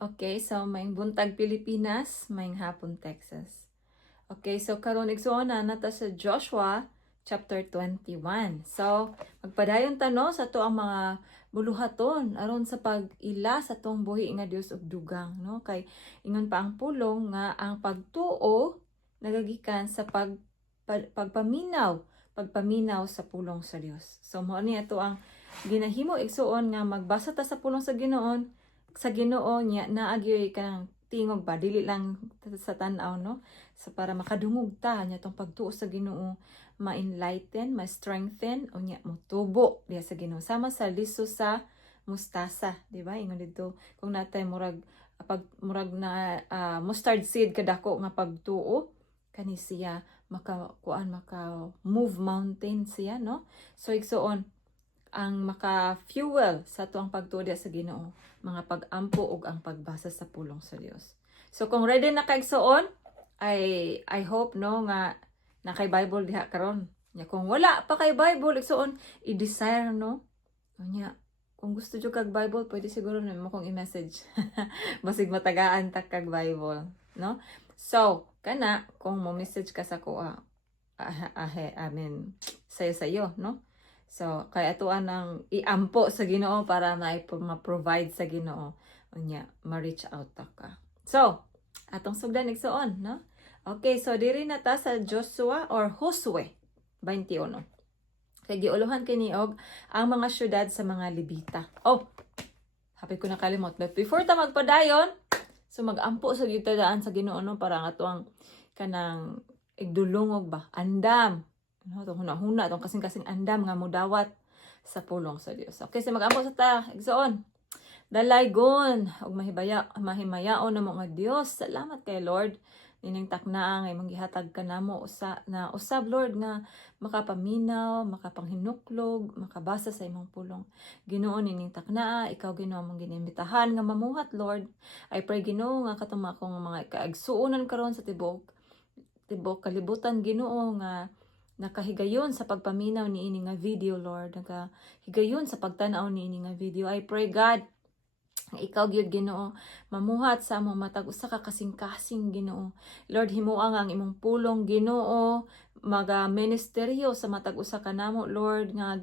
Okay, so maing buntag Pilipinas, maing hapon Texas. Okay, so karon igsuon na nata sa Joshua chapter 21. So magpadayon tano sa to ang mga buluhaton aron sa pag-ila sa tong buhi nga Dios og dugang, no? Kay ingon pa ang pulong nga ang pagtuo nagagikan sa pagpaminaw sa pulong sa Dios. So mao ni ato ang ginahimo igsuon nga magbasa ta sa pulong sa Ginoo niya naagyoy kanang tingog ba dili lang sa tan-aw, no, sa para makadungog ta nya tong pagtuo sa Ginoo, ma-enlighten, ma-strengthen unya motubo diha sa Ginoo sama sa liso sa mustasa, di ba? Ingon dito kung natay murag na mustard seed kadako nga pagtuo kani siya maka move mountain siya, no? So igsuon ang maka-fuel sa tuang pagtuo sa Ginoo, mga pag-ampo ug ang pagbasa sa pulong sa Dios. So kung ready na kay igsuon, I hope no nga na kay Bible diha karon. Nya kung wala pa kay Bible igsuon, i-desire no. Nya kung gusto jud kag Bible, pwede siguro na mo kong i-message. Basig matagaan ta kag Bible, no? So, kana kung mo message ka sa ko sayo, no? So, kaya atuan ang iampo sa Ginoo para ma-provide sa Ginoo. Unya, ma-reach out ta ka. So, atong sugdan igsuon, no? Okay, so diri na ta sa Joshua or Josue 21. Kay giuluhan kini og ang mga syudad sa mga Levita. Oh, happy ko nakalimot. But before ta magpadayon, so mag-ampo sa gitadaan sa Ginoo no para nga tuang kanang igdulungog ba, andam. No, itong huna-huna, itong kasing-kasing andam nga mudawat sa pulong sa Dios. Okay, so mag-ampo sa ta, igsoon. Dalaygon, og mahimayaon na mga Dios. Salamat kay Lord. Nining takna nga imong gihatag kanamo usab Lord nga makapaminaw, makapanghinuklog, makabasa sa imong pulong. Ginoo nining takna, ikaw Ginoo mong giniimbitahan nga mamuhat Lord. I pray Ginoo nga katong akong mga kaigsuonan karon sa tibok kalibutan Ginoo nga nakahigayon sa pagpaminaw ni ini nga video, Lord. Nakahigayon sa pagtanaw ni ini nga video. I pray, God, ikaw gyud Ginoo mamuhat sa among matag usa ka kasing-kasing Ginoo. Lord, himuang ang imong pulong Ginoo ministeryo sa matag usa ka namo Lord nga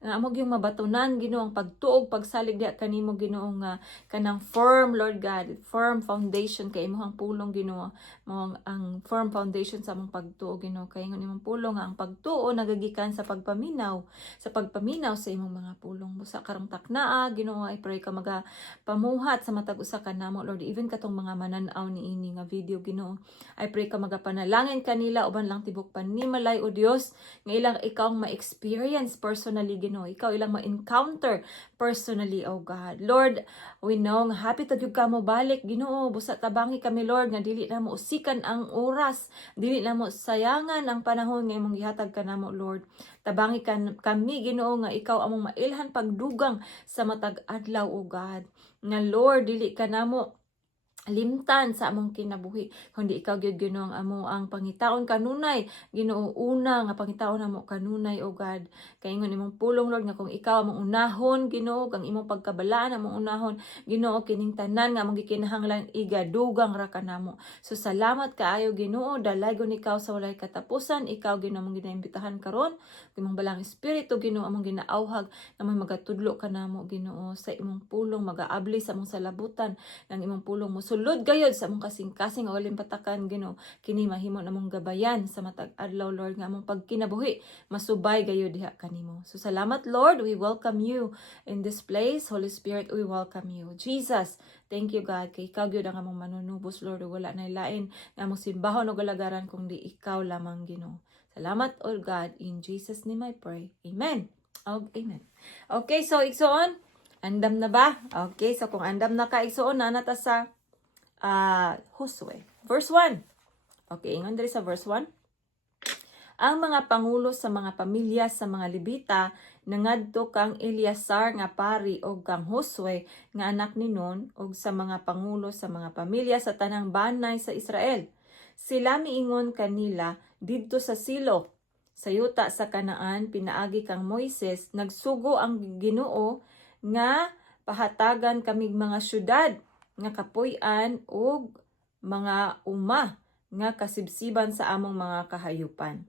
amo gyung mabatunan Ginoo ang pagtuog pagsalig diha kanimo Ginoo nga kanang firm Lord God, firm foundation kay imong pulong Ginoo mo ang firm foundation sa among pagtuo Ginoo kay ingon imong pulong nga ang pagtuo nagagikan sa pagpaminaw sa imong mga pulong busa karong taknaa Ginoo. I pray ka pamuhat sa matag usa ka namo Lord, even katong mga manan-aw ni ini nga video Ginoo. I pray ka magapanalangin kanila uban lang tibok panimalay o Dios nga ilang ikaw ma-experience personally Ginoo, ikaw ilang ma-encounter personally, oh God. Lord, we know nga happy ta gyud ka mo balik Ginoo, busa tabangi kami Lord nga dili na mo usikan ang oras, dili na mo sayangan ang panahon nga imong gihatag kanamo Lord. Tabangi kami Ginoo nga ikaw among mailhan pagdugang sa matag adlaw, oh God. Nga Lord, dili ka namo limtan sa among kinabuhi kundi ikaw gyud Ginoo ang ang pangitaon kanunay Ginoo, una nga pangitaon namo kanunay, oh God. Kay ingon imong pulong Lord nga kung ikaw among unahon Ginoo, kang imong pagkabalaan among unahon Ginoo, kining tanan nga among gikinahanglan igadugang ra kanamo. So salamat kaayo Ginoo, dalaygon ikaw sa walay katapusan. Ikaw Ginoo among ginaimbitahan karon, imong balang espiritu Ginoo among ginaawhag na may magatudlo kanamo Ginoo sa imong pulong, magaabli sa among salabutan ng imong pulong mo sulod gayod sa among kasing-kasing o limpatakan Ginoo, kini mahimo namong gabayan sa matag adlaw Lord nga among pagkinabuhi masubay gayod diha kanimo. So salamat Lord, we welcome you in this place. Holy Spirit, we welcome you. Jesus, thank you God kay ikaw gyud ang among manunubos Lord, wala na lain nga among simbahon o galagaran kundi ikaw lamang Ginoo. Salamat oh God, in Jesus name I pray. Amen. Amen. Okay, so igsoon, andam na ba? Okay, so kung andam na ka igsoon na nata sa Josue. Verse 1. Okay, ingon diri sa verse 1. Ang mga pangulo sa mga pamilya sa mga Levita nangadto kang Eleazar nga pari og kang Josue nga anak ni Nun og sa mga pangulo sa mga pamilya sa tanang banay sa Israel. Sila miingon kanila didto sa Silo sa yuta sa Kanaan pinaagi kang Moises nagsugo ang Ginoo nga pahatagan kamig mga syudad nga kapuy-an ug mga uma nga kasibsiban sa among mga kahayupan.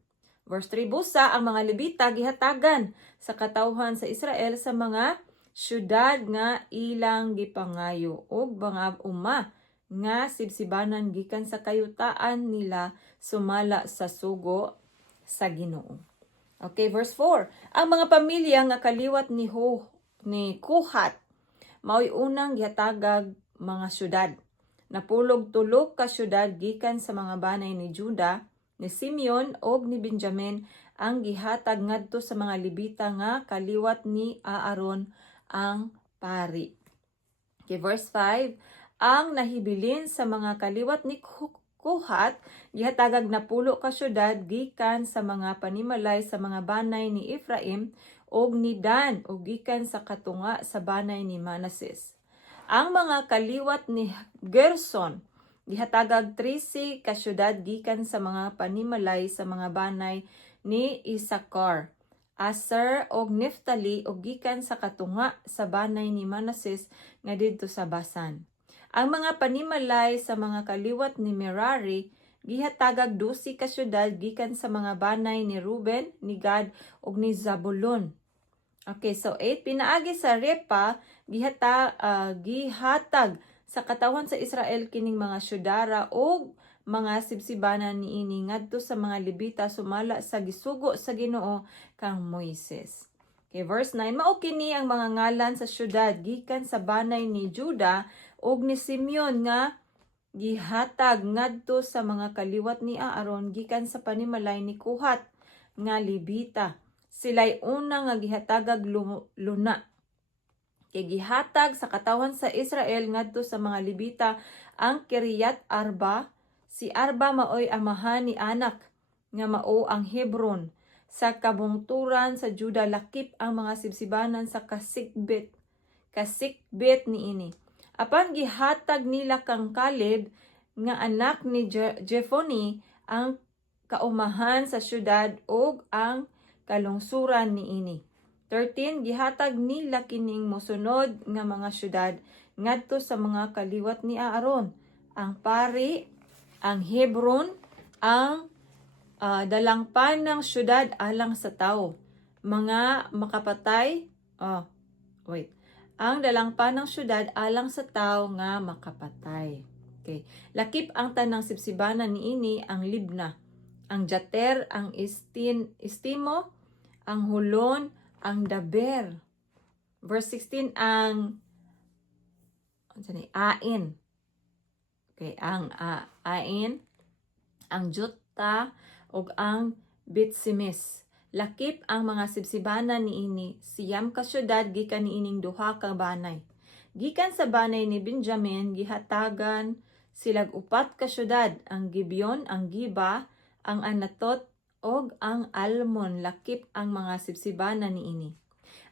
Verse 3, busa ang mga Levita gihatagan sa katawhan sa Israel sa mga syudad nga ilang gipangayo ug mga uma nga sibsibanan gikan sa kayutaan nila sumala sa sugo sa Ginoo. Okay, verse 4. Ang mga pamilya nga kaliwat ni Kuhat mao'y unang gihatagag mga syudad. Napulog tulok ka syudad gikan sa mga banay ni Juda, ni Simeon ug ni Benjamin ang gihatag ngadto sa mga Levita nga kaliwat ni Aaron ang pari. Okay, verse 5. Ang nahibilin sa mga kaliwat ni Kuhat gihatagag napulo ka syudad gikan sa mga panimalay sa mga banay ni Ephraim ug ni Dan ug gikan sa katunga sa banay ni Manases. Ang mga kaliwat ni Gerson gihatagag 13 ka syudad gikan sa mga panimalay sa mga banay ni Isakar, Aser ug Neftali ug gikan sa katunga sa banay ni Manases nga didto sa Basan. Ang mga panimalay sa mga kaliwat ni Merari gihatagag 12 ka syudad gikan sa mga banay ni Ruben, ni Gad ug ni Zabulon. Okay, so 8 pinaagi sa Repa gihatag sa katawhan sa Israel kining mga syudara ug mga sibsibanan niini ngadto sa mga Levita sumala sa gisugo sa Ginoo kang Moises. Okay, verse 9, mao kini ang mga ngalan sa syudad gikan sa banay ni Juda ug ni Simeon nga gihatag ngadto sa mga kaliwat ni Aaron gikan sa panimalay ni Kuhat nga Levita. Sila'y una nga gihatagag luna. Kay gihatag sa katawhan sa Israel ngadto sa mga Levita ang Kiryat Arba. Si Arba maoy amahan ni Anak nga mao ang Hebron. Sa kabungturan sa Juda lakip ang mga sibsibanan sa Kasikbet niini. Apan gihatag nila kang Caleb nga anak ni Jephonih ang kaumahan sa syudad ug ang kalungsuran niini. 13 gihatag nila kining mosunod nga mga syudad ngadto sa mga kaliwat ni Aaron, ang pari, ang Hebron, ang dalangpan ng syudad alang sa tao, mga makapatay, ang dalangpan ng syudad alang sa tao nga makapatay. Okay. Lakip ang tanang sibsibanan niini ang Libna, ang Jater, ang Estimo, ang Hulon, ang Daber. Verse 16 ang Ain. Okay, ang Ain, ang Jutta ug ang Bitsemes. Lakip ang mga sibsibanan niini siyam ka syudad gikan niining duha ka banay. Gikan sa banay ni Benjamin gihatagan silag upat ka syudad, ang Gibeon, ang Giba, ang Anatot ug ang Almon. Lakip ang mga sibsibanan niini.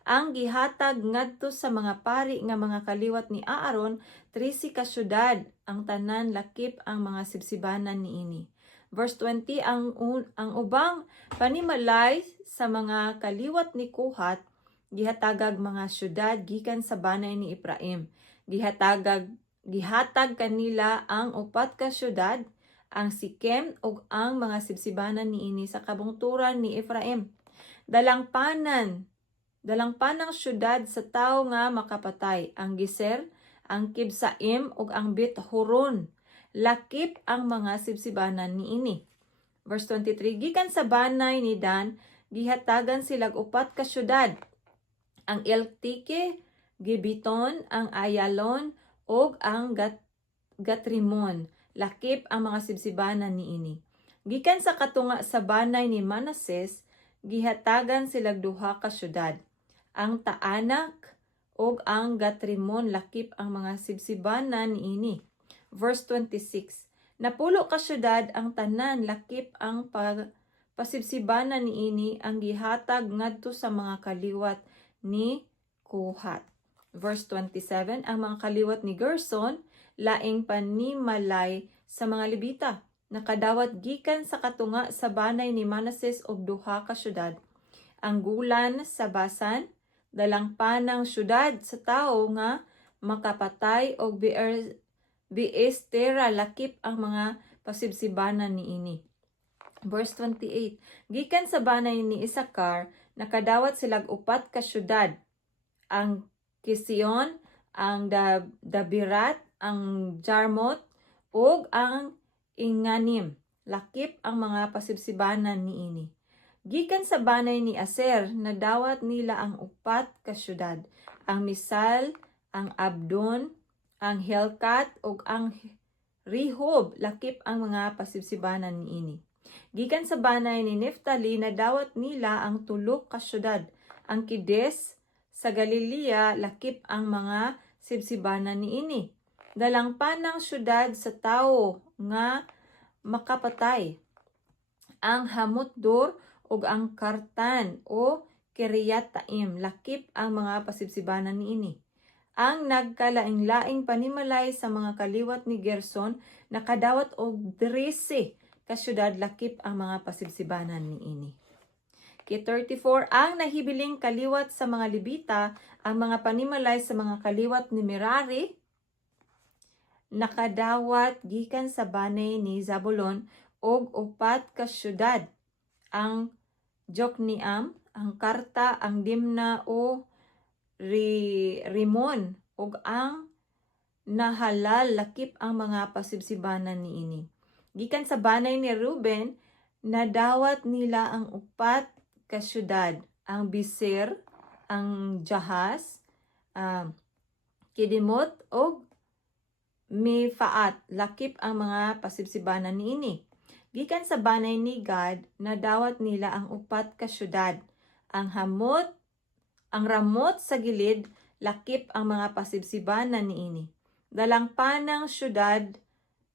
Ang gihatag ngadto sa mga pari nga mga kaliwat ni Aaron 13 ka syudad, ang tanan lakip ang mga sibsibanan niini. Verse 20, ang ubang panimalay sa mga kaliwat ni Kuhat gihatagag mga syudad gikan sa banay ni Ephraim. Gihatag kanila ang upat ka syudad, ang Sikem ug ang mga sibsibanan niini sa kabungturan ni Ephraim. Dalangpanang syudad sa tao nga makapatay, ang Geser, ang Kibsaim ug ang Bet-Horon. Lakip ang mga sibsibanan niini. Verse 23, gikan sa banay ni Dan gihatagan silag upat ka syudad, ang Eltike, Gibeton, ang Ayalon ug ang Gatrimon. Lakip ang mga sibsibanan niini. Gikan sa katunga sa banay ni Manases gihatagan silag duha ka syudad, ang Taanak ug ang Gatrimon. Lakip ang mga sibsibanan niini. Verse 26, napulo ka syudad ang tanan, lakip ang pasibsibanan niini ang gihatag ngadto sa mga kaliwat ni Kuhat. Verse 27, ang mga kaliwat ni Gerson laing panimalay sa mga Levita, nakadawat gikan sa katunga sa banay ni Manases og duha ka syudad, ang Gulan sa Basan, dalangpanang syudad sa tao nga makapatay og Beer biis tera lakip ang mga pasibsibanan niini. Verse 28. Gikan sa banay ni Isakar, nakadawat silag upat ka syudad, ang Kision, ang Dabirat, ang Jarmut, ug ang Inganim. Lakip ang mga pasibsibanan niini. Gikan sa banay ni Aser, nadawat nila ang upat ka syudad, ang Misal, ang Abdon, ang Helkat, ug ang Rehob. Lakip ang mga pasibsibanan niini. Gikan sa banay ni Neftali, nadawat nila ang tulo ka syudad, ang Kides, sa Galilea, lakip ang mga sibsibanan niini. Dalang panang syudad sa tao nga makapatay, ang Hamutdor ug ang Kartan o Kiryataim, lakip ang mga pasibsibanan niini. Ang nagkalaing-laing panimalay sa mga kaliwat ni Gerson, nakadawat og 13 ka syudad, lakip ang mga pasibsibanan niini. Kay 34, ang nahibiling kaliwat sa mga Libita, ang mga panimalay sa mga kaliwat ni Merari, nakadawat gikan sa banay ni Zabulon og upat ka syudad, ang Jokneam, ang Karta, ang Dimna o Rimon, ug ang Nahalal, lakip ang mga pasibsibanan niini. Gikan sa banay ni Ruben, nadawat nila ang upat ka syudad, ang Bisir, ang Jahas, Kidimot ug Mifaat, lakip ang mga pasibsibanan niini. Gikan sa banay ni Gad, nadawat nila ang upat ka syudad, ang Ramot sa gilid, lakip ang mga pasibsibanan niini. Dalang panang syudad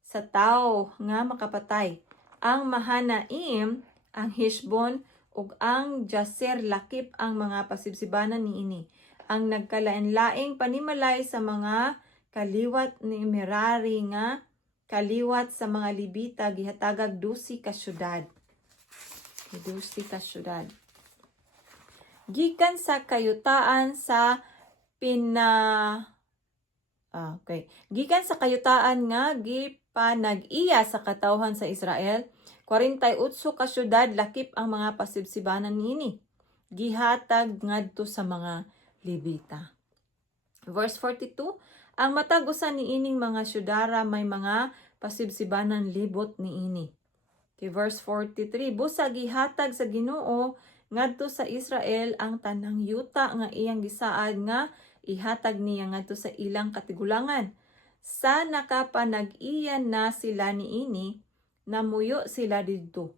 sa tao nga makapatay, ang Mahanaim, ang Heshbon ug ang Jaser, lakip ang mga pasibsibanan niini. Ang nagkalain-laing panimalay sa mga kaliwat ni Merari nga kaliwat sa mga Libita, gihatagag 12 ka syudad. 12 ka syudad. Gikan sa kayutaan sa Gikan sa kayutaan nga gipanag-iya sa katawhan sa Israel, 48 ka syudad, lakip ang mga pasibsibanan niini. Gihatag ngadto sa mga Levita. Verse 42, ang matag usa niining mga syudara may mga pasibsibanan libot niini. Okay, verse 43, busa gihatag sa Ginoo ngadto sa Israel ang tanang yuta nga iyang gisaad nga ihatag niya ngadto sa ilang katigulangan. Sa nakapanag-iyan na sila niini, namuyo sila didto.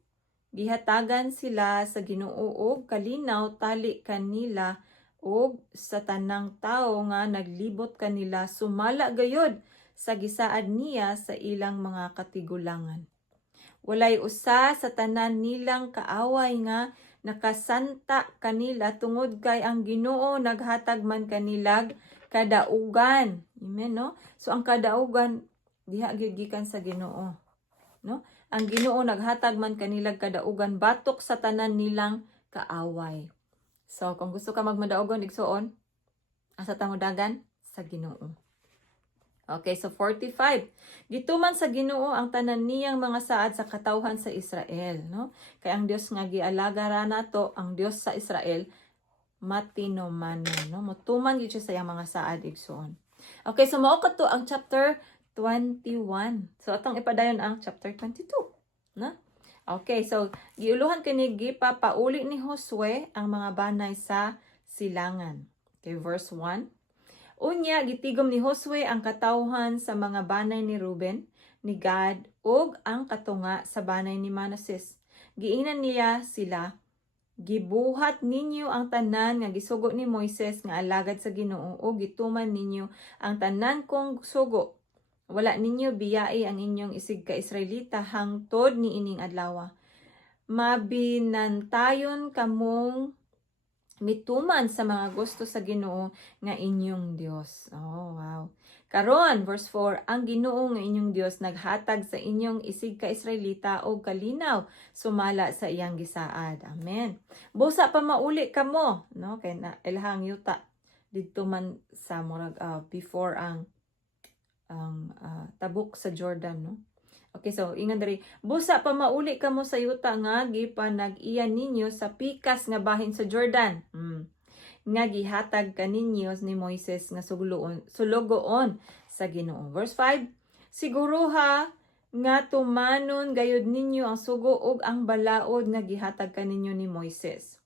Gihatagan sila sa Ginoo og kalinaw tali kanila og sa tanang tao nga naglibot kanila, sumala gayod sa gisaad niya sa ilang mga katigulangan. Walay usa sa tanan nilang kaaway nga nakasanta kanila tungod kay ang Ginoo naghatag man kanilag kadaugan. Amen, no? So ang kadaugan diha gyud gikan sa Ginoo, no? Ang Ginoo naghatag man kanilag kadaugan batok sa tanan nilang kaaway. So kung gusto ka magmadaugon igsuon, asa ta mo dagan? Sa Ginoo. Okay, so 45. Gituman sa Ginoo ang tanan niyang mga saad sa katawhan sa Israel, no? Kay ang Dios nga gialagara nato, ang Dios sa Israel matinumanon, no? Mutuman gyud siya sa iyang mga saad igsuon. Okay, so mao kadto ang chapter 21. So atong ipadayon ang chapter 22, no? Okay, so giuluhan kini gipapauli ni Josue ang mga banay sa silangan. Okay, verse 1. Unya, gitigom ni Josue ang katawhan sa mga banay ni Ruben, ni Gad, ug ang katunga sa banay ni Manases. Giinan niya sila, gibuhat ninyo ang tanan nga gisugo ni Moises nga alagad sa Ginoo, o gituman ninyo ang tanan kong sugo. Wala ninyo biyai ang inyong isig ka Israelita hangtod ni ining adlaw. Mabinantayon kamong mituman sa mga gusto sa Ginoo nga inyong Dios. Oh, wow. Karon, verse 4, ang Ginoo nga inyong Dios naghatag sa inyong isig ka Israelita og kalinaw sumala sa iyang gisaad. Amen. Busa pa mauli kamo, no? Kay na ilhang yuta didto man sa murag before ang tabok sa Jordan, no? Okay, so ingon diri, busa pa mauli kamo sa yuta nga gipanag-iyan ninyo sa pikas nga bahin sa Jordan. Nga gihatag kaninyo ni Moises nga sulugoon sa Ginoo. Verse 5, siguro ha nga tumanon gayud ninyo ang sugo ug ang balaod nga gihatag kaninyo ni Moises.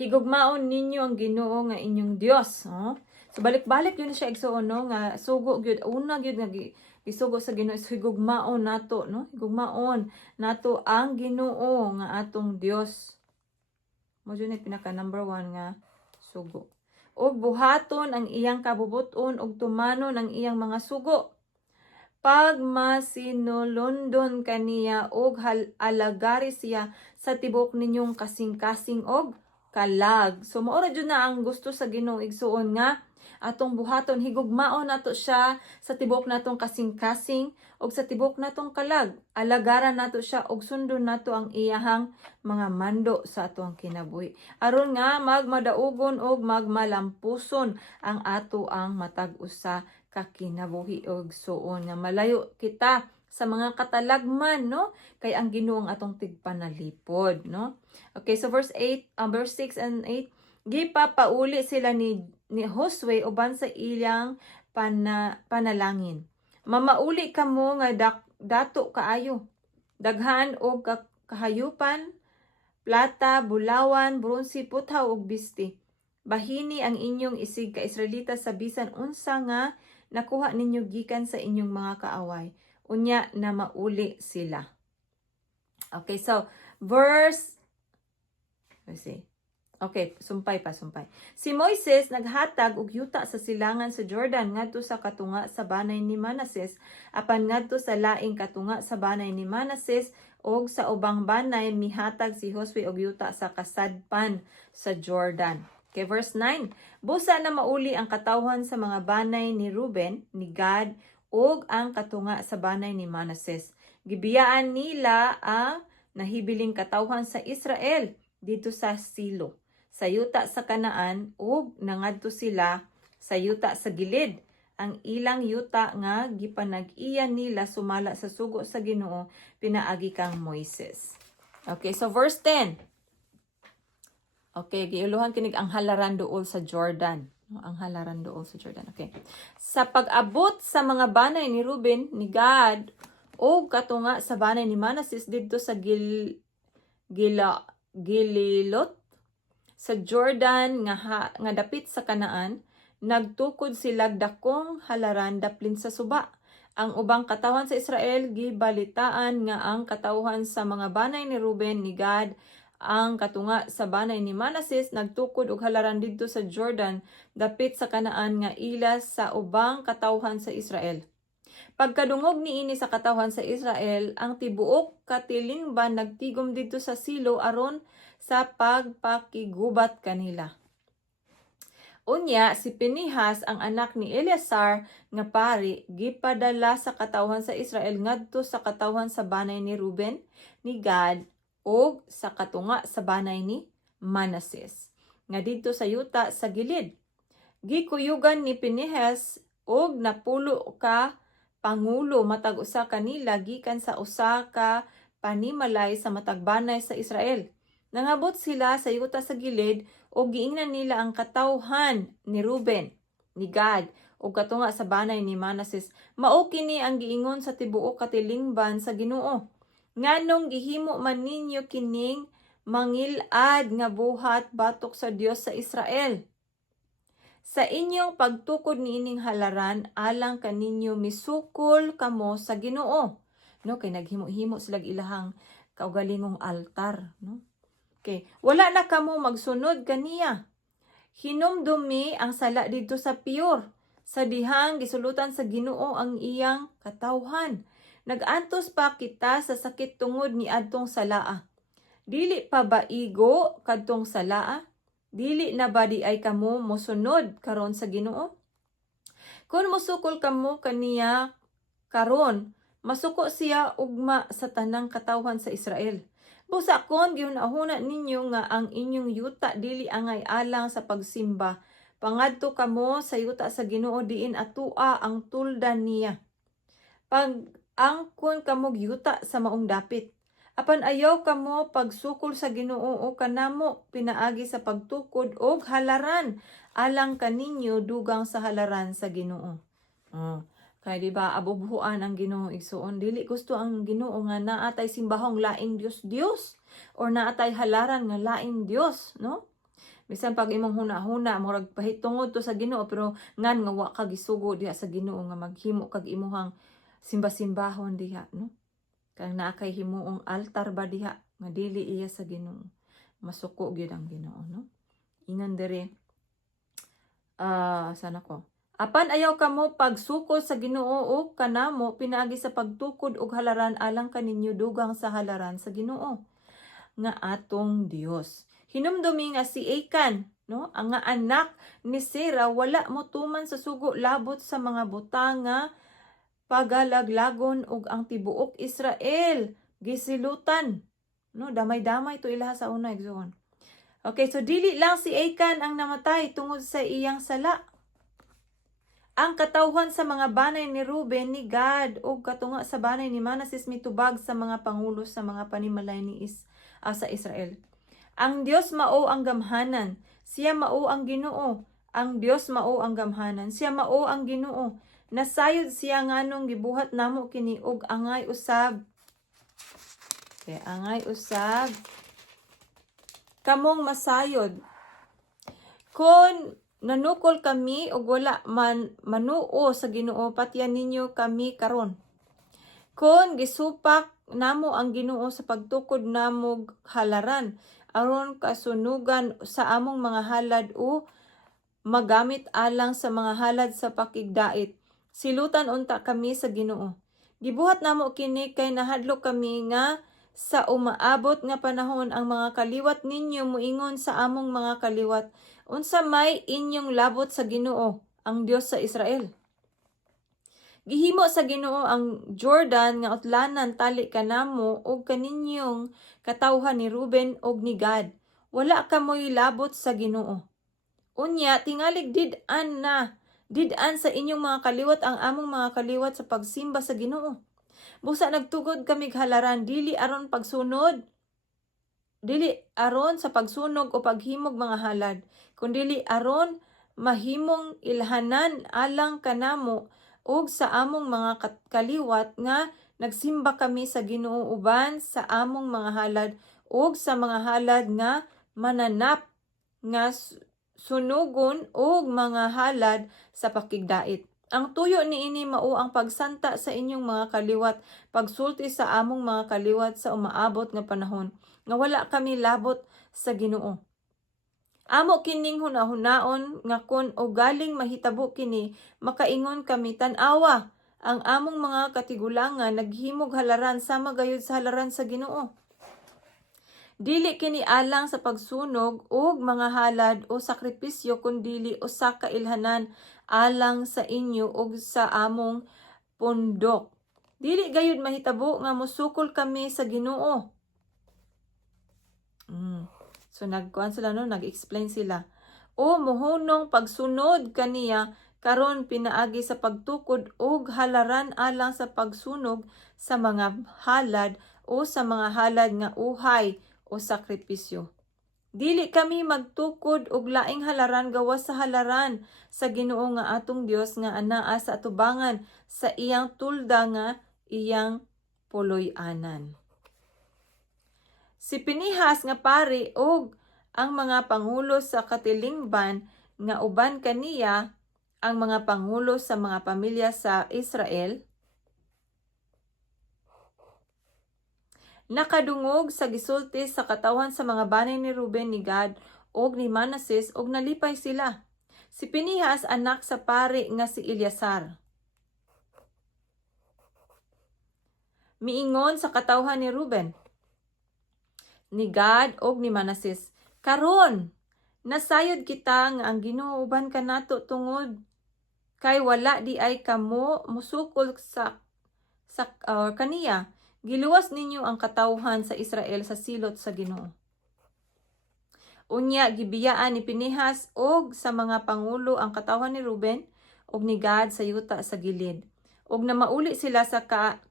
Higugmaon ninyo ang Ginoo nga inyong Dios. Oh? So balik-balik yun siya igsuon, no? Nga sugo gyud una gyud nga gisugo sa Ginoo is higugmaon nato, no? Higugmaon nato ang Ginoo nga atong Dios. Mo jud ni pinaka number 1 nga sugo. Ug buhaton ang iyang kabubuton ug tumanon ang iyang mga sugo. Pag masinulundon kaniya og alagari siya sa tibok ninyong kasing-kasing og kalag. So maura jud na ang gusto sa Ginoo igsuon nga atong buhaton, higugmaon nato siya sa tibok natong kasing-kasing og sa tibok natong kalag. Alagaran nato siya og sundon nato ang iyahang mga mando sa atong kinabuhi. Aron nga magmadaugon og magmalampuson ang ato ang matag usa ka kinabuhi og suon nga malayo kita sa mga katalagman, no? Kay ang Ginoo ang atong tigpanalipod, no? Okay, so verse 6 and 8, gipapauli sila ni Josue uban sa ilang panalangin. Mamauli kamo nga dato kaayo, daghan og kahayupan, plata, bulawan, bronsi, puthaw ug bisti. Bahini ang inyong isig ka Israelita sa bisan unsa nga nakuha ninyo gikan sa inyong mga kaaway. Unya na mauli sila. Okay, so verse, let's see. Okay, sumpay. Si Moises naghatag og yuta sa silangan sa Jordan ngadto sa katunga sa banay ni Manases, apan ngadto sa laing katunga sa banay ni Manases og sa ubang banay mihatag si Josue og yuta sa kasadpan sa Jordan. Okay, verse 9. Busa na mauli ang katawhan sa mga banay ni Ruben, ni Gad, ug ang katunga sa banay ni Manases. Gibiyaan nila ang nahibiling katawhan sa Israel dito sa Silo, sa yuta sa Kanaan, ug nangadto sila sa yuta sa gilid. Ang ilang yuta nga gipanag-iyan nila sumala sa sugo sa Ginoo pinaagi kang Moises. Okay, so verse 10. Okay, giuluhan kinig ang halaran duol sa Jordan. Ang halaran dool sa Jordan. Okay. Sa pag-abot sa mga banay ni Ruben, ni Gad, o katunga sa banay ni Manases dito sa Gililot, sa Jordan nga dapit sa Kanaan, nagtukod sila dakong halaran daplin sa suba. Ang ubang katawan sa Israel gibalitaan nga ang katawhan sa mga banay ni Ruben, ni Gad, ang katunga sa banay ni Manases nagtukod og halaran didto sa Jordan dapit sa Kanaan nga ilas sa ubang katawhan sa Israel. Pagkadungog niini sa katawhan sa Israel, ang tibuok katilingban nagtigom didto sa Silo aron sa pagpakigubat kanila. Unya si Pinihas ang anak ni Eleazar nga pari gipadala sa katawhan sa Israel ngadto sa katawhan sa banay ni Ruben, ni Gad, o sa katunga sa banay ni Manases nga didto sa yuta sa gilid. Gikuyugan ni Pinihas og napulo ka pangulo matag usa kanila gikan sa usa ka panimalay sa matag banay sa Israel. Nangabot sila sa yuta sa gilid og giingnan nila ang katawhan ni Ruben, ni Gad, ug katunga sa banay ni Manases. Mao kini ang giingon sa tibuok katilingban sa Ginoo. Nganong gihimo man ninyo kining mangilad nga buhat batok sa Dios sa Israel. Sa inyong pagtukod niining halaran, alang kaninyo misukol kamo sa Ginoo. No, kay naghimo-himo sila ilahang kaugalingong altar, no? Okay, wala na kamo magsunod kaniya. Hinumdumi ang sala didto sa Pior, sa dihang gisulutan sa Ginoo ang iyang katawhan. Nagantos pa kita sa sakit tungod ni adtong salaa. Dili pa ba igo kadtong salaa? Dili na ba di ay kamo mosunod karon sa Ginoo? Kung musukol kamo kaniya karon, masuko siya ugma sa tanang katawhan sa Israel. Busa kon gihunahuna ninyo nga ang inyong yuta dili angay alang sa pagsimba Pangadto kamo sa yuta sa Ginoo diin atua ang tuldan niya. Pag angkon kamo yuta sa maong dapit. Apan ayaw kamo pagsukol sa Ginoo o kanamo pinaagi sa pagtukod og halaran alang kaninyo dugang sa halaran sa Ginoo. Kaya di ba abubuhan ang Ginoo igsuon, dili gusto ang Ginoo nga naatay simbahong laing Dios or naatay halaran nga laing Dios, no? Bisan pag imong huna-huna murag pahitungod to sa Ginoo pero ngan nga wa ka gisugo diha sa Ginoo nga maghimo kag imuhang simba-simbahon diha, no? Kang naa kay himuong altar ba diha nga dili iya sa Ginoo. Masuko gyud ang Ginoo, no? Ingon diri sana ko. Apan ayaw kamo pagsukol sa Ginoo o kanamo pinaagi sa pagtukod og halaran alang kaninyo dugang sa halaran sa Ginoo nga atong Dios. Hinumdumi nga si Achan, no, ang nga anak ni Sarah wala mo tuman sa sugo labot sa mga butanga pagalaglagon og ang tibuok Israel gisilutan, no, damay-damay to ilaha sa una igsoon. Okay, so dili lang si Achan ang namatay tungod sa iyang sala. Ang katawhan sa mga banay ni Ruben, ni Gad, o katunga sa banay ni Manases mitubag sa mga pangulo sa mga panimalay ni sa Israel. Ang Dios mao ang gamhanan, siya mao ang Ginoo. Ang Dios mao ang gamhanan, siya mao ang Ginoo. Nasayod siya nganong gibuhat namo kini og angay usab. Okay, angay usab. Kamong masayod. Kon nanukol kami og wala man manuo sa Ginoo, patyan ninyo kami karon. Kon gisupak namo ang Ginoo sa pagtukod namo halaran aron kasunugan sa among mga halad o magamit alang sa mga halad sa pakigdait. Silutan unta kami sa Ginoo. Gibuhat namo kini kay nahadlok kami nga sa umaabot nga panahon ang mga kaliwat ninyo muingon sa among mga kaliwat, unsa may inyong labot sa Ginoo, ang Dios sa Israel. Gihimo sa Ginoo ang Jordan nga utlanan tali kanamo og kaninyong katawhan ni Ruben og ni Gad. Wala kamoy labot sa Ginoo. Unya tingalig did-an sa inyong mga kaliwat ang among mga kaliwat sa pagsimba sa Ginoo. Busa nagtugod kami halaran dili aron pagsunod. Dili aron sa pagsunog o paghimog mga halad, kundi aron mahimong ilhanan alang kanamo ug sa among mga kaliwat nga nagsimba kami sa Ginoo uban sa among mga halad ug sa mga halad nga mananap nga sunugon og mga halad sa pakigdait. Ang tuyo niini mao ang pagsanta sa inyong mga kaliwat, pagsulti sa among mga kaliwat sa umaabot nga panahon nga wala kami labot sa Ginoo. Amo kining hunahunaon nga kun o galing mahitabo kini, makaingon kami tan-awa ang among mga katigulangan naghimog halaran sama gayud sa halaran sa Ginoo. Dili kini alang sa pagsunog og mga halad o sakripisyo kundi usa ka ilhanan alang sa inyo og sa among pundok. Dili gayud mahitabo nga musukol kami sa Ginoo. So nagkuan sila no, nag-explain sila. O muhunong pagsunod kaniya karon pinaagi sa pagtukod og halaran alang sa pagsunog sa mga halad o sa mga halad nga uhay o sakripisyo. Dili kami magtukod og laing halaran gawas sa halaran sa Ginoo nga atong Dios nga anaa sa atubangan sa iyang tulda nga iyang puloy-anan. Si Pinihas nga pari og ang mga pangulo sa katilingban nga uban kaniya ang mga pangulo sa mga pamilya sa Israel nakadungog sa gisulti sa katawan sa mga banay ni Ruben, ni Gad, og ni Manases, og nalipay sila. Si Pinihas anak sa pari nga si Eleazar. Miingon sa katawhan ni Ruben, ni Gad, og ni Manases, karon nasayod kita nga ang Ginoo uban kanato tungod kay wala di ay kamo musukol sa kaniya. Giluwas ninyo ang katawhan sa Israel sa silot sa Ginoo. Unya gibiyaan ni Pinehas og sa mga pangulo ang katawan ni Ruben og ni Gad sa yuta sa gilid. Og na mauli sila sa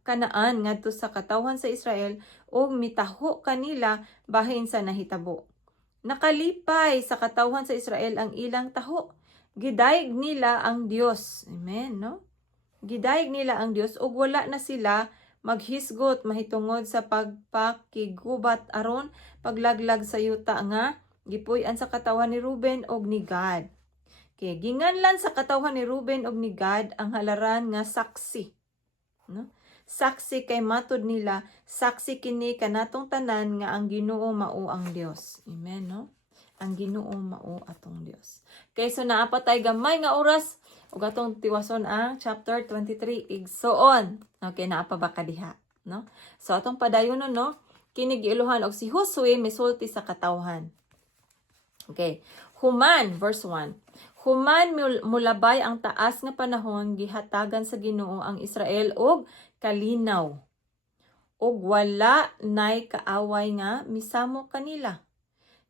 Kanaan ngadto sa katawan sa Israel og mitaho kanila bahin sa nahitabo. Nakalipay sa katawan sa Israel ang ilang taho. Gidayeg nila ang Dios. Amen, no? Gidayeg nila ang Dios ug wala na sila maghisgot mahitungod sa pagpakigubat aron paglaglag sa yuta nga gipuy-an sa katawan ni Ruben og ni Gad. Kay ginganlan sa katawan ni Ruben og ni Gad ang halaran nga saksi. No? Saksi kay matud nila, saksi kini kanatong tanan nga ang Ginoo mao ang Dios. Amen, no? Ang Ginoo mao atong Dios. Kay so naapatay gamay nga oras ug atong tiwason ang chapter 23 igsoon. Okay, naapa ba ka diha, no? So atong padayonon, no? Kini giiluhan og si Josue misulti sa katawhan. Okay. Human, verse 1. Human mulabay ang taas nga panahon gihatagan sa Ginoo ang Israel og kalinaw. Og wala nay kaaway nga misamo kanila.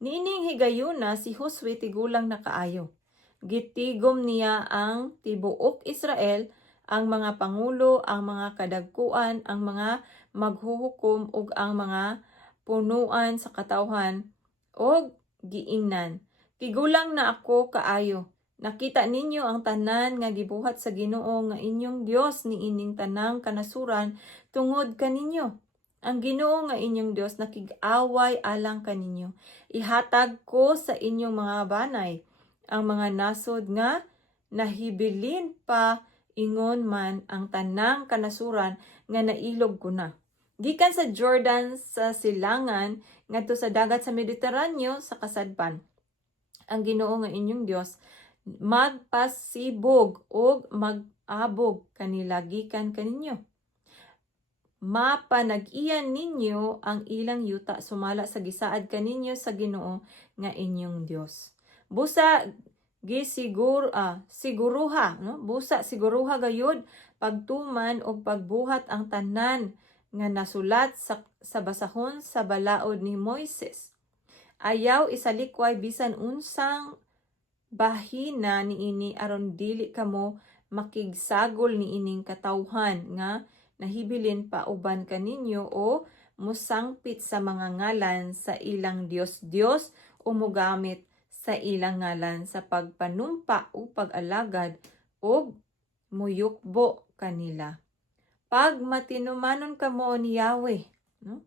Niining higayuna si Josue tigulang na kaayo. Gitigom niya ang tibuok Israel, ang mga pangulo, ang mga kadagkuan, ang mga maghuhukom ug ang mga punuan sa katawhan og giingnan. Tigulang na ako kaayo. Nakita ninyo ang tanan nga gibuhat sa Ginoo nga inyong Dios ni ining tanang kanasuran tungod kaninyo. Ang Ginoo nga inyong Dios nakig-away alang kaninyo. Ihatag ko sa inyong mga banay ang mga nasod nga nahibilin pa ingon man ang tanang kanasuran nga nailog ko na. Gikan sa Jordan sa silangan ngadto sa dagat sa Mediteraneo sa kasadpan. Ang Ginoo nga inyong Dios magpasibog o mag-abog kanila gikan kaninyo. Mapanag-iyan ninyo ang ilang yuta sumala sa gisaad kaninyo sa Ginoo nga inyong Dios. Busa siguruha, no? Busa siguruha gayud pagtuman og pagbuhat ang tanan nga nasulat sa basahon sa balaod ni Moises. Ayaw isalikway bisan unsang bahina niini aron dili kamo makigsagol niining katawhan nga nahibilin pa uban kaninyo o musangpit sa mga ngalan sa ilang Dios o mugamit sa ilang ngalan sa pagpanumpa o pag-alagad o muyukbo kanila. Pag matinumanon kamo ni Yahweh, no?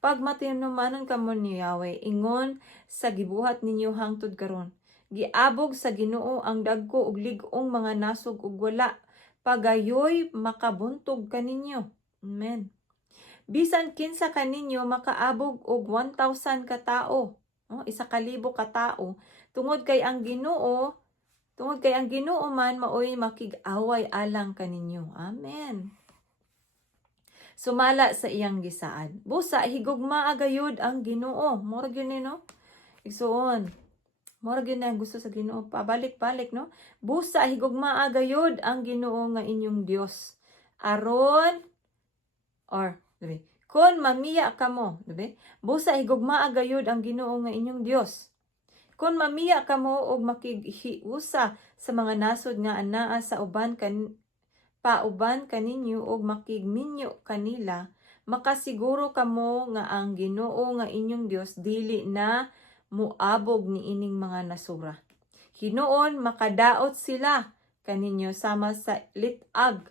Pag matinumanon kamo ni Yahweh, ingon sa gibuhat ninyo hangtod karon. Giabog sa Ginoo ang dagko ug lig-ong mga nasog ug wala pagayoy makabuntog kaninyo. Amen. Bisan kinsa kaninyo makaabog og 1,000 ka tawo, no? 1,000 ka tawo, tungod kay ang Ginoo man maoy makig-away alang kaninyo. Amen. Sumala sa iyang gisaad. Busa higugma agayod ang Ginoo. Mura gyud ni, no? Igsuon. Mura gyud na gusto sa Ginoo. Pabalik-balik, no? Busa higugma agayod ang Ginoo nga inyong Dios. Aron kun mamiya kamo, dibe? Busa higugma agayod ang Ginoo nga inyong Dios. Kun mamiya kamo og makighiusa sa mga nasod nga anaa sa uban kaninyo og makigminyo kanila, makasiguro kamo nga ang Ginoo nga inyong Dios dili na muabog ni ining mga nasura. Hinuon makadaot sila kaninyo sama sa litag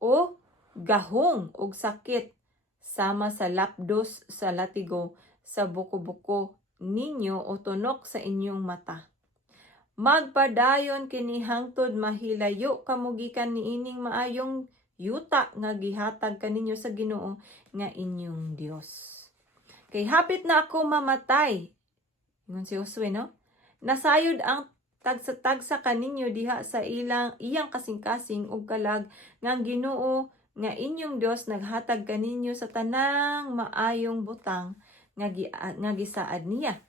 o gahong og sakit, sama sa lapdos sa latigo sa buko-buko ninyo o tunok sa inyong mata. Magpadayon kini hangtod mahilayo kamo gikan niining maayong yuta nga gihatag kaninyo sa Ginoo nga inyong Dios. Kay hapit na ako mamatay. Ingon si Josue, no? Nasayod ang tagsa-tagsa kaninyo diha sa iyang kasing-kasing ug kalag nga ang Ginoo nga inyong Dios naghatag kaninyo sa tanang maayong butang nga gisaad niya.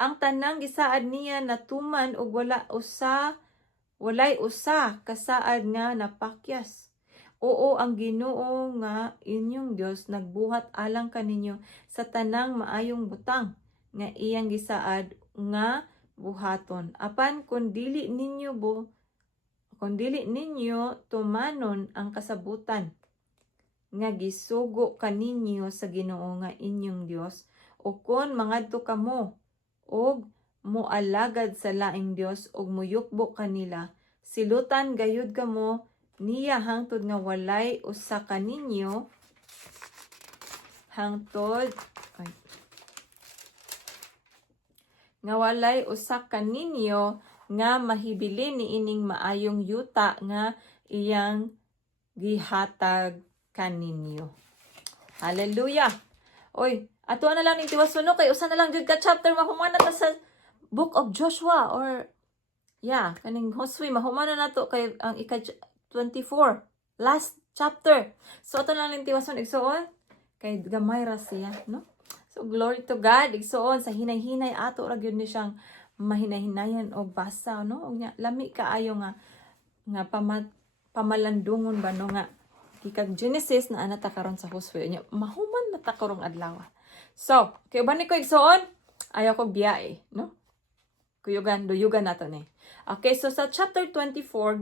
Ang tanang gisaad niya natuman og walay usa kasaad nga napakyas. Oo, ang Ginoo nga inyong Dios nagbuhat alang kaninyo sa tanang maayong butang nga iyang gisaad nga buhaton. Apan kung dili ninyo tumanon ang kasabutan nga gisugo kaninyo sa Ginoo nga inyong Dios, o kon mangadto kamo og moalagad sa laing Dios og muyukbo kanila, silutan gayud kamo niya hangtod nga walay usa kaninyo nga mahibili ni ining maayong yuta nga iyang gihatag kaninyo. Hallelujah. Oy, ato na lang ning tiwas-suno kay usa na lang jud ka chapter mahumana ta sa Book of Joshua or kaning Josue mahumana nato kay ang ika-24 last chapter. So ato na lang ning tiwas-suno igsuon kay gamay ra siya, no? So glory to God, igsuon sa hinay-hinay ato ra gyud ni siyang mahinay-hinayan og basa, no? Og lami kaayo nga pamalandungon ba no nga kikag Genesis na anata karon sa Josue nya mahuman na ta karong adlaw. So, kay uban ni ko igsuon, ayaw ko biyae, no? Duyugan nato ni. Okay, so sa chapter 24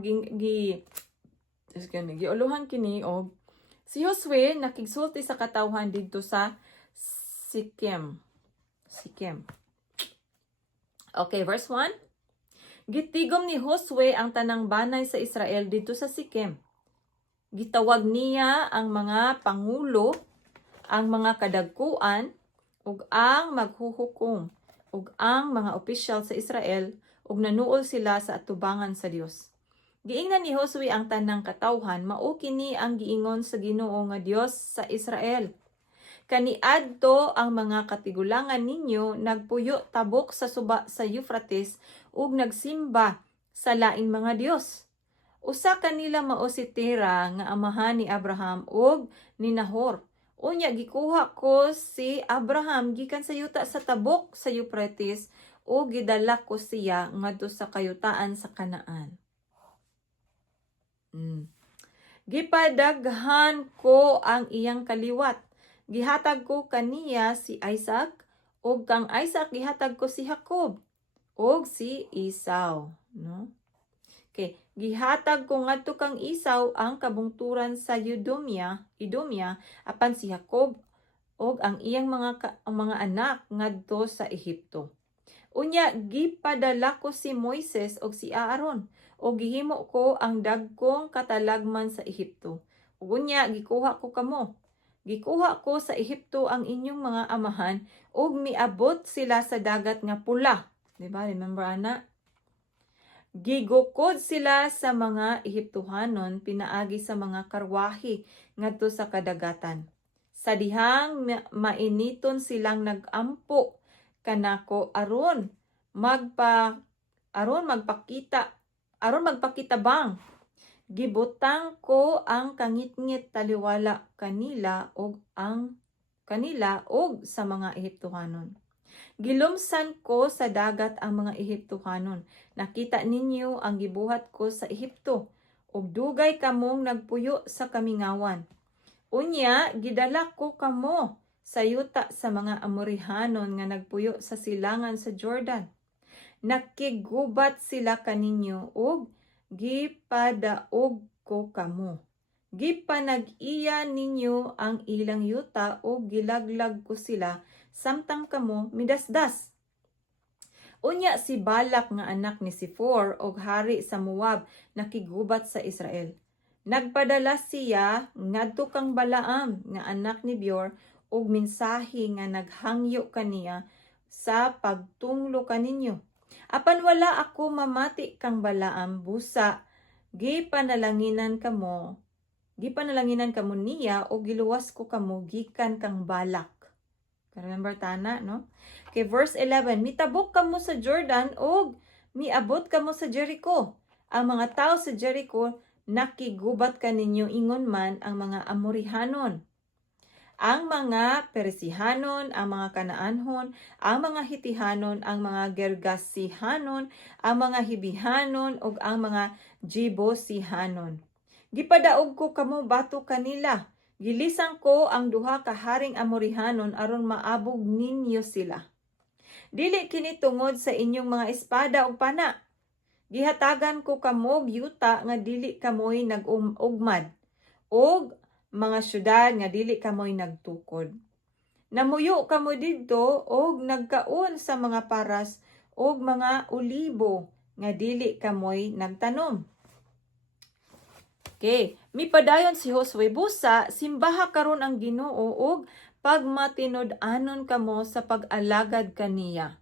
giuluhan kini og si Josue nakigsulti sa katawhan didto sa Sikem. Okay, verse 1. Gitigom ni Josue ang tanang banay sa Israel dito sa Sikem. Gitawag niya ang mga pangulo, ang mga kadagkuan, ug ang maghuhukom, ug ang mga opisyal sa Israel, ug nanuol sila sa atubangan sa Dios. Giingnan ni Josue ang tanang katawhan, mao kini ang giingon sa Ginoo nga Dios sa Israel. Kaniadto ang mga katigulangan ninyo nagpuyo tabok sa suba sa Euphrates ug nagsimba sa laing mga Dios. Usa kanila mao si Tera nga amahan ni Abraham ug ni Nahor. Unya gikuha ko si Abraham gikan sa yuta sa tabok sa Euphrates ug gidala ko siya ngadto sa kayutaan sa Kanaan. Gipadaghan ko ang iyang kaliwat. Gihatag ko kaniya si Isaac ug kang Isaac gihatag ko si Jacob ug si Esau, no? Okay, gihatag ko ngadto kang Esau ang kabungturan sa Edomia, apan si Jacob og ang iyang mga anak ngadto sa Ehipto. Unya gipadala ko si Moises og si Aaron og gihimo ko ang dagkong katalagman sa Ehipto. Ug unya gikuha ko kamo. Gikuha ko sa Ehipto ang inyong mga amahan ug miabot sila sa dagat nga pula. Diba? Remember ana? Gigukod sila sa mga Ehiptohanon pinaagi sa mga karwahi ngadto sa kadagatan. Sa dihang mainiton silang nagampo kanako aron magpakitabang. Gibutang ko ang kangitngit taliwala kanila og sa mga Ehiptohanon. Gilumsan ko sa dagat ang mga Ehiptohanon. Nakita ninyo ang gibuhat ko sa Ehipto, ug dugay kamong nagpuyo sa kamingawan. Unya, gidala ko kamo sa yuta sa mga Amorihanon nga nagpuyo sa silangan sa Jordan. Nakigubat sila kaninyo ug gipadaog ko kamo. Gipanag-iya ninyo ang ilang yuta ug gilaglag ko sila samtang kamo midasdas. Unya si Balak nga anak ni Zippor og hari sa Moab nakigubat sa Israel. Nagpadala siya ngadto kang Balaam nga anak ni Beor og mensahe nga naghangyo kaniya sa pagtunglo kaninyo. Apan wala ako mamati kang Balaam busa gipanalanginan kamo niya o giluwas ko kamo gikan kang Balak. Remember tana, no? Okay, verse 11. Mitabok kamo sa Jordan o miabot kamo sa Jericho. Ang mga tao sa Jericho nakigubat kaninyo ingon man ang mga Amorihanon, ang mga Peresihanon, ang mga Kanaanhon, ang mga Hitihanon, ang mga Gergasihanon, ang mga Hibihanon ug ang mga Jebosihanon. Gipadaog ko kamo bato kanila. Gilisang ko ang duha ka haring Amorihanon aron maabog ninyo sila. dili kini tungod sa inyong mga espada ug pana. Gihatagan ko kamo yuta nga dili kamoy nag-ugmad og mga syudad nga dili kamoy nagtukod. Namuyo kamo didto og nagkaon sa mga paras og mga olibo nga dili kamoy nagtanom. Okay, mipadayon si Josue busa, simbaha karon ang Ginoo og pagmatinud-anon kamo sa pag-alagad kaniya.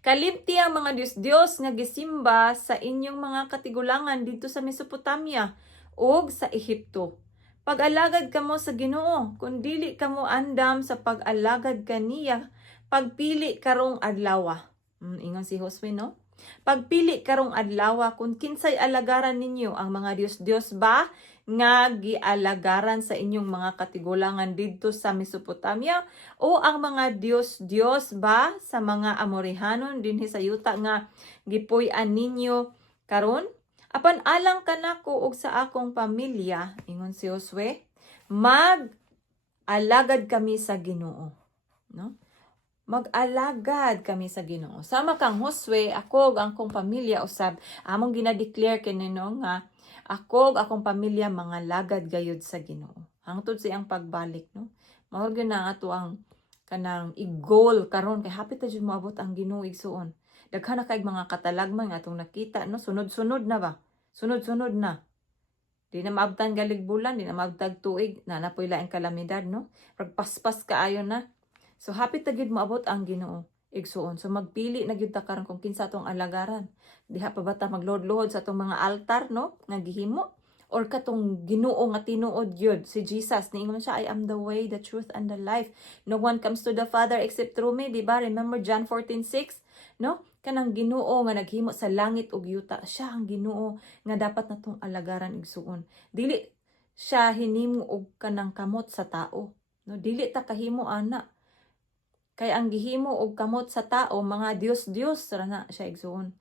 Kalimti ang mga Dios-Dios nga gisimba sa inyong mga katigulangan dito sa Mesopotamia ug sa Ehipto. Pag-alagad kamo sa Ginoo, kun dili kamo andam sa pag-alagad kaniya, pagpili karong adlaw. Ingon si Josue, no? Pagpili karong adlaw kung kinsay alagaran ninyo, ang mga Dios-Dios ba nga gialagaran sa inyong mga katigulangan didto sa Mesopotamia, o ang mga Dios ba sa mga Amorihanon dinhi sa yuta nga gipuy-an ninyo karon? Apan alang kanako ug sa akong pamilya, ingon si Josue, mag-alagad kami sa Ginoo, no? Mag-alagad kami sa Ginoo. Sama kang Josue, ako ug akong pamilya usab among ginadeclare kinino nga ako ug akong pamilya mga lagad gayud sa Ginoo. Hangtod sa iyang pagbalik, no? Mao gyud na ato ang kanang i-goal karon kay hapit na jud moabot ang Ginoo igsuon. Daghan na kay mga katalagman nga atong nakita, no? Sunod-sunod na ba? Sunod-sunod na. Di na maabtan galig bulan, di na maabtag tuig, na napoy laing kalamidad, no? Pagpaspas kaayo na. So hapit na gyud moabot ang Ginoo igsuon. So magpili na gyud ta karon kung kinsa atong alagaran. Diha pa ba ta magluhod-luhod sa atong mga altar, no, nga gihimo, or katong Ginoo nga tinuod gyud si Jesus, niingon siya, I am the way, the truth and the life, no one comes to the Father except through me, di ba? Remember John 14:6, no? Kanang Ginoo nga naghimo sa langit ug yuta, siya ang Ginoo nga dapat natong alagaran igsuon. Dili siya hinimo og kanang kamot sa tao, no? Dili ta kahimo ana. Kay ang gihimo og kamot sa tao, mga Dios ra na siya igsuon.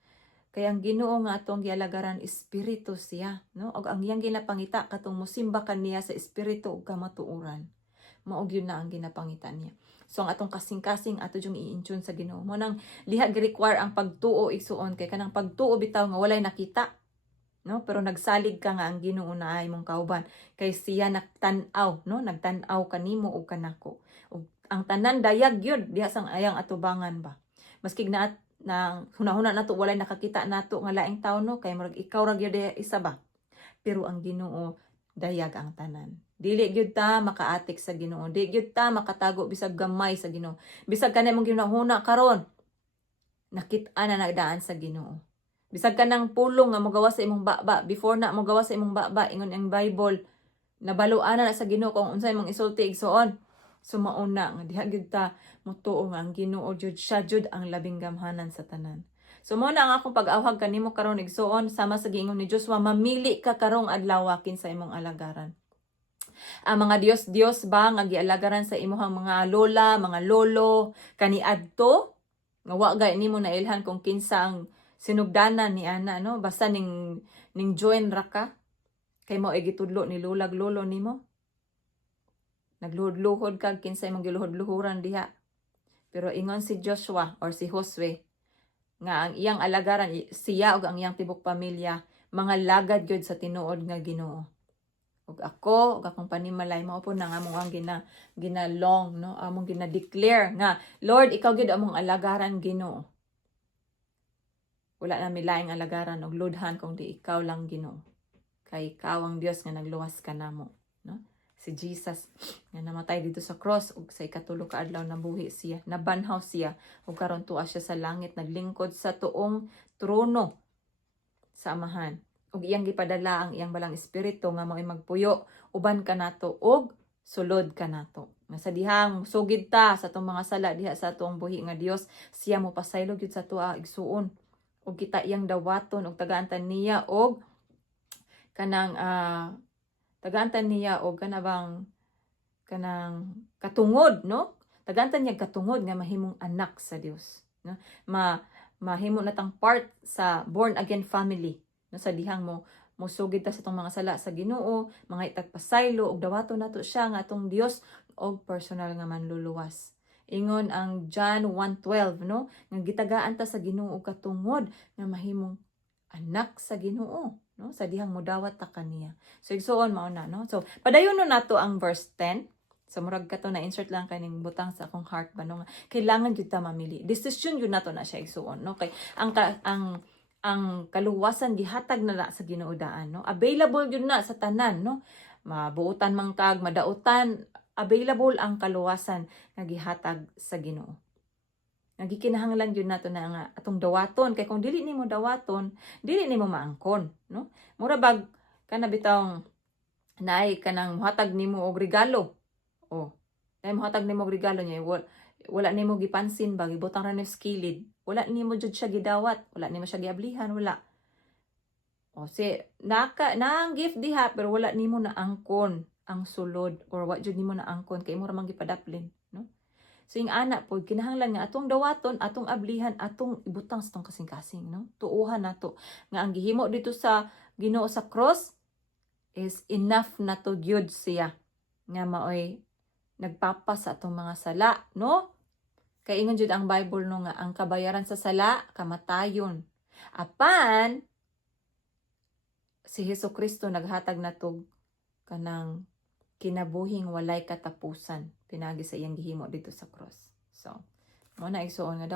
Kay ang Ginoo nga atong gialagaran espiritu siya, no? Og ang iyang ginapangita katong mosimba kaniya sa espiritu ug kamatuoran. Mao gyud na ang ginapangita niya. So ang atong kasing-kasing ato jung i-intune sa Ginoo. Mo nang liha gi-require ang pagtuo igsuon, kay kanang pagtuo bitaw nga walay nakita, no? Pero nagsalig ka nga ang Ginoo na ay mong kauban, kay siya nagtan-aw, no? Nagtan-aw kanimo ug kanako. Ug ang tanan dayag gyud diha sang ayang atubangan ba. Maski na hunahuna nato walay nakakita nato nga laing tawo, no, kay murag ikaw ra gyud isa ba. Pero ang Ginoo dayag ang tanan. Dili gyud ta makaatik sa Ginoo, dili gyud ta makatago bisag gamay sa Ginoo. Bisag kanay mong ginahuna karon, nakit-an na nagdaan sa Ginoo. Bisag kanang pulong nga mogawa sa imong baba, before na mogawa sa imong baba, ingon ang Bible, nabaluan na sa Ginoo kung unsay mong isulti igsuon. So mauna nga diha gyud ta motuo nga ang Ginoo jud siya jud ang labing gamhanan sa tanan. So mo na ang akong pag-awhag kanimo karon igsuon, sama sa giingon ni Joshua, mamili ka karong adlaw kinsa imong alagaran. Ang mga Dios ba nga gialagaran sa imong mga lola, mga lolo kaniadto, nga wa gay nimo nailhan kung kinsa ang sinugdanan ni ana, no? Basta ning join ra ka kay mao igitudlo ni lulag lolo nimo. Nagluhod-luhod kag kinsay mong giluhod-luhuran diha. Pero ingon si Joshua or si Josue nga ang iyang alagaran, siya ug ang iyang tibok pamilya, mga lagad gyud sa tinuod nga Ginoo. Ug ako ug akong panimalay mao po na nga among ginalong, no, among gina-declare nga Lord, ikaw gyud among alagaran Ginoo. Wala na milaing alagaran og ludhan kung di ikaw lang Ginoo. Kay ikaw ang Dios nga nagluwas kanamo, no? Si Jesus nga namatay dito sa cross ug sa ikatulo ka adlaw nabuhi siya, nabanhaw siya ug karon tuwa siya sa langit, naglingkod sa tuong trono sa Amahan. Ug iyang gipadala ang iyang balang espiritu nga mao'y magpuyo uban kanato ug sulod kanato. Nga sa dihang sugid ta sa atong mga sala diha sa atong buhi nga Dios, siya mo pasaylo gyud sa tuwa igsuon. Ug kita iyang dawaton ug tagaan niya og kanang tagantan niya og kanang katungod, no? Tagantan niya katungod nga mahimong anak sa Dios, no? Mahimo natang part sa born again family, no? Sa dihang mo musugid ta sa tong mga sala sa Ginoo, mga itagpasaylo og dawaton nato siya nga atong Dios og personal nga manluluwas. Ingon ang John 1:12, no? Nga gitagaan ta sa Ginoo katungod nga mahimong anak sa Ginoo, no? Sa dihang modawat ta kaniya. So igsuon mao na, no? So padayon nato ang verse 10. So murag kato na insert lang kaning butang sa akong heart ba, no? Kailangan gyud ta mamili. Decision gyud nato na siya igsuon, no? Kay ang kaluwasan gihatag na sa Ginoo daan, no? Available gyud na sa tanan, no? Mabuutan man kag madautan, available ang kaluwasan nga gihatag sa Ginoo. Nagikinahanglan yun nato na nga atong dawaton, kay kung dili nimo dawaton, dili nimo maangkon, no? Mura bag kana bitawng naay kanang muhatag nimo og regalo. Oh, naay muhatag nimo og regalo niya, wala nimo gipansin ba, gibutang ra ni skilid. Wala nimo jud siya gidawat, wala nimo siya giablihan, wala. O si naang gift diha pero wala nimo na angkon ang sulod or wa jud nimo na angkon kay mura man gipadaplin, no? So yung anak po kinahanglan nga atong dawaton, atong ablihan, atong ibutang sa tong kasing-kasing, no? Tuuhan nato nga ang gihimo dito sa Ginoo sa cross is enough na to gyud siya nga maoy nagpapa sa atong mga sala, no? Kay ingon jud ang Bible no nga ang kabayaran sa sala kamatayon. Apan si Hesukristo naghatag natog kanang kinabuhing walay katapusan pinagi sa iyang gihimo dito sa cross. So, mo na igsuon nga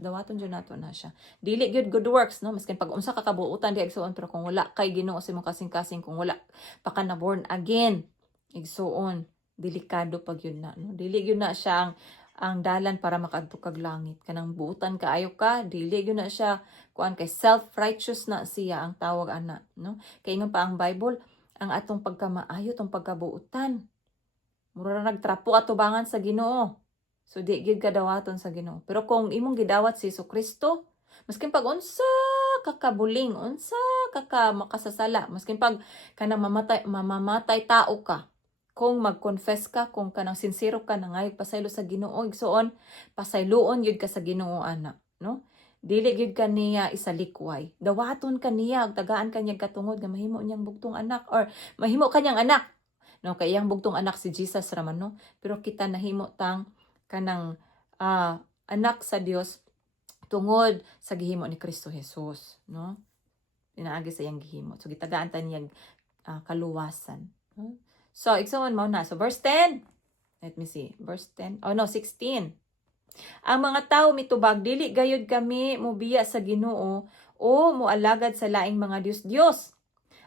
dawaton jud nato na siya. Dili gyud good works, no? Maskin pag unsa ka kabuutan di igsuon pero kung wala kay Ginoo sa imong kasing-kasing, kung wala pa ka na born again, igsuon delikado pag yun na, no? Dili gyud na siya ang dalan para makaadto kag langit. Kanang buutan kaayo ka, dili gyud na siya kuan kay self-righteous na siya ang tawag ana, no? Kay ingon pa ang Bible, ang atong pagkamaayo, tong pagkabuutan. Mura na nagtrapo atubangan sa Ginoo. So di gyud kadawaton sa Ginoo. Pero kung imong gidawat si Jesucristo, maskin pag unsa ka kabuling, unsa ka makasasala, maskin pag kanang mamamatay tao ka, kung mag-confess ka, kung kanang sincero ka na ngay pasaylo sa Ginoo, igsuon pasayloon gyud ka sa Ginoo ana, no? Dili gyud kaniya isalikway. Dawaton kaniya, tagaan kaniya katungod nga mahimo niyang bugtong anak or mahimo kanyang anak. No, kay iyang bugtong anak si Jesus raman, no? Pero kita nahimo tang kanang anak sa Dios tungod sa gihimo ni Kristo Jesus, no? Pinaagi sa iyang gihimo. So gitagaan ta niya kaluwasan, no? So igsoon mo na. So verse 10. Let me see. Verse 10. Oh no, 16. Ang mga tao mitubag dili gayud kami mobiya sa Ginoo o moalagad sa laing mga Dios.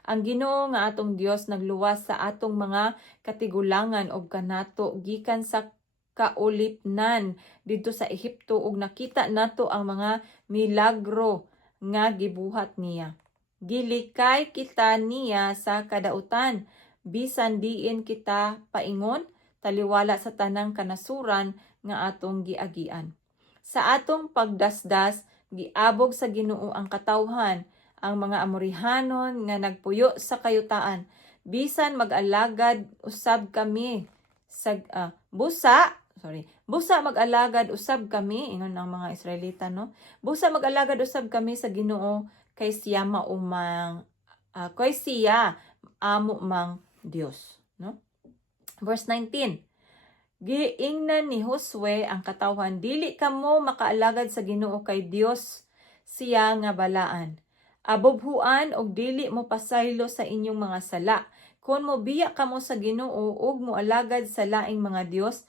Ang Ginoo nga atong Dios nagluwas sa atong mga katigulangan og kanato gikan sa kaulipnan didto sa Ehipto ug nakita nato ang mga milagro nga gibuhat niya. Gilikay kita niya sa kadautan, bisan diin kita paingon, taliwala sa tanang kanasuran nga atong giagian. Sa atong pagdasdas, giabog sa Ginoo ang katawhan, ang mga Amorihanon nga nagpuyo sa kayutaan, bisan mag-alagad usab kami sa busa mag-alagad usab kami, ingon ang mga Israelita, no? Busa mag-alagad usab kami sa Ginoo kay siya amo mang Dios, no? Verse 19. Giingnan ni Josue ang katawhan, dili kamo makaalagad sa Ginoo kay Dios siya nga balaan. Abobhuan og dili mo pasaylo sa inyong mga sala. Kung mobiya kamo sa Ginoo ug moalagad sa laing mga Dios,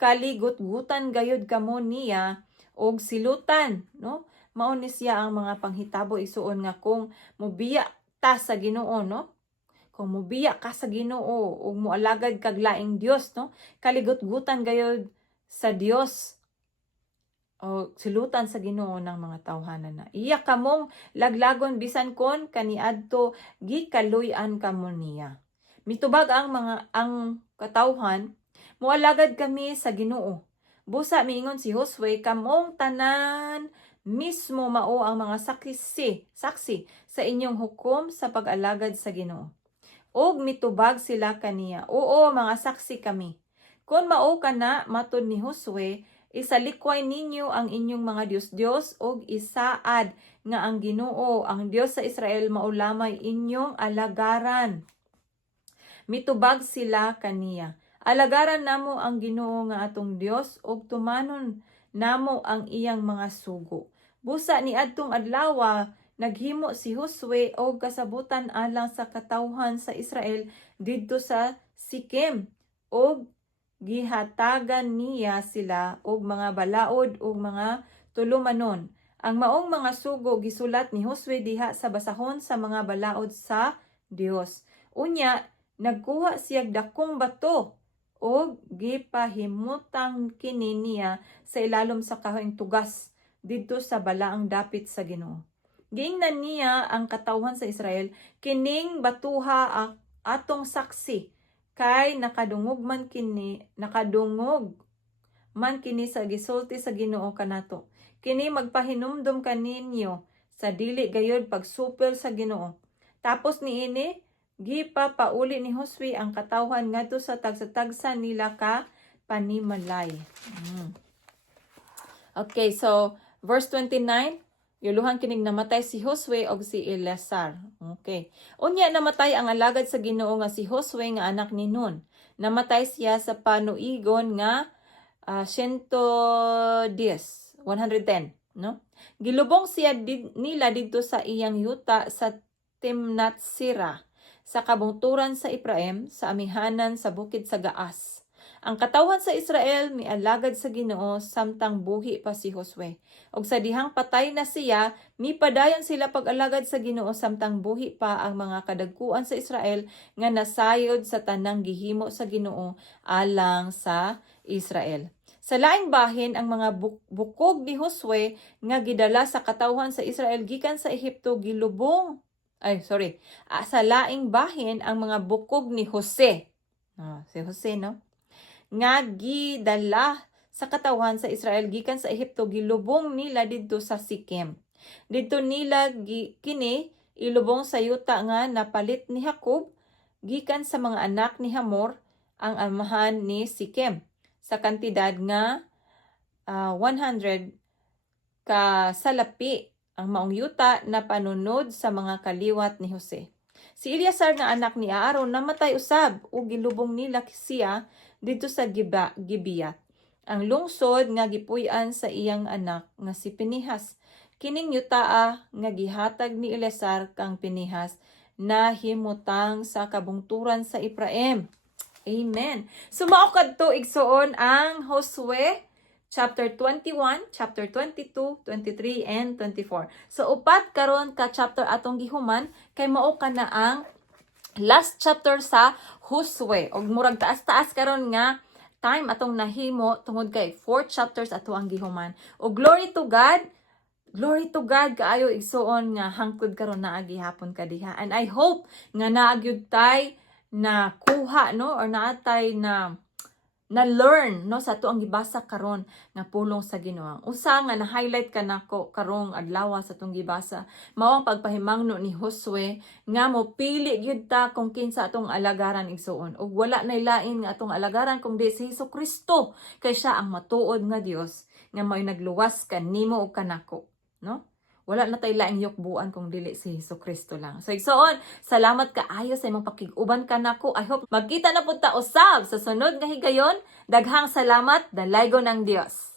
kaligut-gutan gayud kamo niya og silutan, no? Mao ni siya ang mga panghitabo isuon nga kung mobiya ta sa Ginoo, no? Kung mobiya ka sa Ginoo ug moalagad kag laing Dios, no? Kaligut-gutan gayud sa Dios o silutan sa Ginoo ng mga tawhanan na. Iya kamong laglagon bisan kon kaniadto gikaluy-an kamo niya. Mitubag ang katawhan, moalagad kami sa Ginoo. Busa miingon si Josue, kamong tanan mismo mao ang mga saksi sa inyong hukom sa pag-alagad sa Ginoo. Og mitubag sila kaniya, oo, mga saksi kami. Kung mao kana, matud ni Josue, isalikway ninyo ang inyong mga Diyos og isaad nga ang Ginoo, ang Dios sa Israel maulamay inyong alagaran. Mitubag sila kaniya. Alagaran namo ang Ginoo nga atong Dios ug tumanon namo ang iyang mga sugo. Busa ni adtong adlaw naghimo si Josue og kasabutan alang sa katawhan sa Israel didto sa Sikem og gihatagan niya sila og mga balaod ug mga tulumanon. Ang maong mga sugo gisulat ni Josue diha sa basahon sa mga balaod sa Dios. Unya, nagkuha siya dakong bato o gipahimutang kini niya sa ilalom sa kahoyng tugas didto sa balaang dapit sa Ginoo. Giingnan niya ang katawhan sa Israel, kining batuha atong saksi kay nakadungog man kini sa gisulti sa Ginoo kanato. Kini magpahinumdum kaninyo sa dili gayud pagsupil sa Ginoo. Tapos niini gipapauli ni Josue ang katawhan ngadto sa tagsa-tagsa nila ka panimalay. Okay, so verse 29, yuluhan kining namatay si Josue og si Eleazar. Okay. Unya namatay ang alagad sa Ginoo nga si Josue nga anak ni Nun. Namatay siya sa panuigon nga 110, no? Gilubong siya nila didto sa iyang yuta sa Timnath Sira, sa kabungturan sa Ephraim, sa amihanan sa bukid sa Gaas. Ang katawhan sa Israel mialagad sa Ginoo samtang buhi pa si Josue. Og sa dihang patay na siya, mipadayon sila pag-alagad sa Ginoo samtang buhi pa ang mga kadagkuan sa Israel nga nasayod sa tanang gihimo sa Ginoo alang sa Israel. Sa laing bahin ang mga bukog ni Josue nga gidala sa katawhan sa Israel gikan sa Ehipto sa laing bahin ang mga bukog ni Jose. Si Jose, no? Nga gidala sa katawhan sa Israel gikan sa Ehipto gilubong nila didto sa Sikem. Didto nila kini ilubong sa yuta nga napalit ni Jacob gikan sa mga anak ni Hamor ang amahan ni Sikem sa kantidad nga 100 ka salapi ang maong yuta na panunod sa mga kaliwat ni Jose. Si Eleazar nga anak ni Aaron namatay usab ug gilubong nila siya dito sa Gibeah. Ang lungsod nga gipuy-an sa iyang anak nga si Pinehas. Kining yutaa nga gihatag ni Eleazar kang Pinehas na himutang sa kabungturan sa Ephraim. Amen. Sumao kadto igsuon ang Josue chapter 21, chapter 22, 23, and 24. So, upat karon ka chapter atong gihuman, kay mao ka na ang last chapter sa Josue. Og murag taas-taas karon nga time atong nahimo tungod kay 4 chapters ato ang gihuman. Og glory to God kaayo igsuon nga hangtod karon naa gihapon ka diha. And I hope nga naagyud tay na kuha, no, or naatay na learn, no, sa ato ang gibasa karon nga pulong sa Ginoo. Usa nga na-highlight ka nako karong adlaw sa atong gibasa mao ang pagpahimangno ni Josue nga mopili gyud ta kung kinsa atong alagaran igsuon. Ug wala nay lain nga atong alagaran kundi si Hesukristo, kay siya ang matuod nga Dios nga may nagluwas kanimo ug kanako, no? Wala na tayo laing yukbuan kung dili si Hesukristo lang. So, igsoon, salamat kaayo sa imong pakiguban ka nako. I hope magkita na punta usab sa sunod nga higayon. Daghang salamat, dalaygon ang Dios.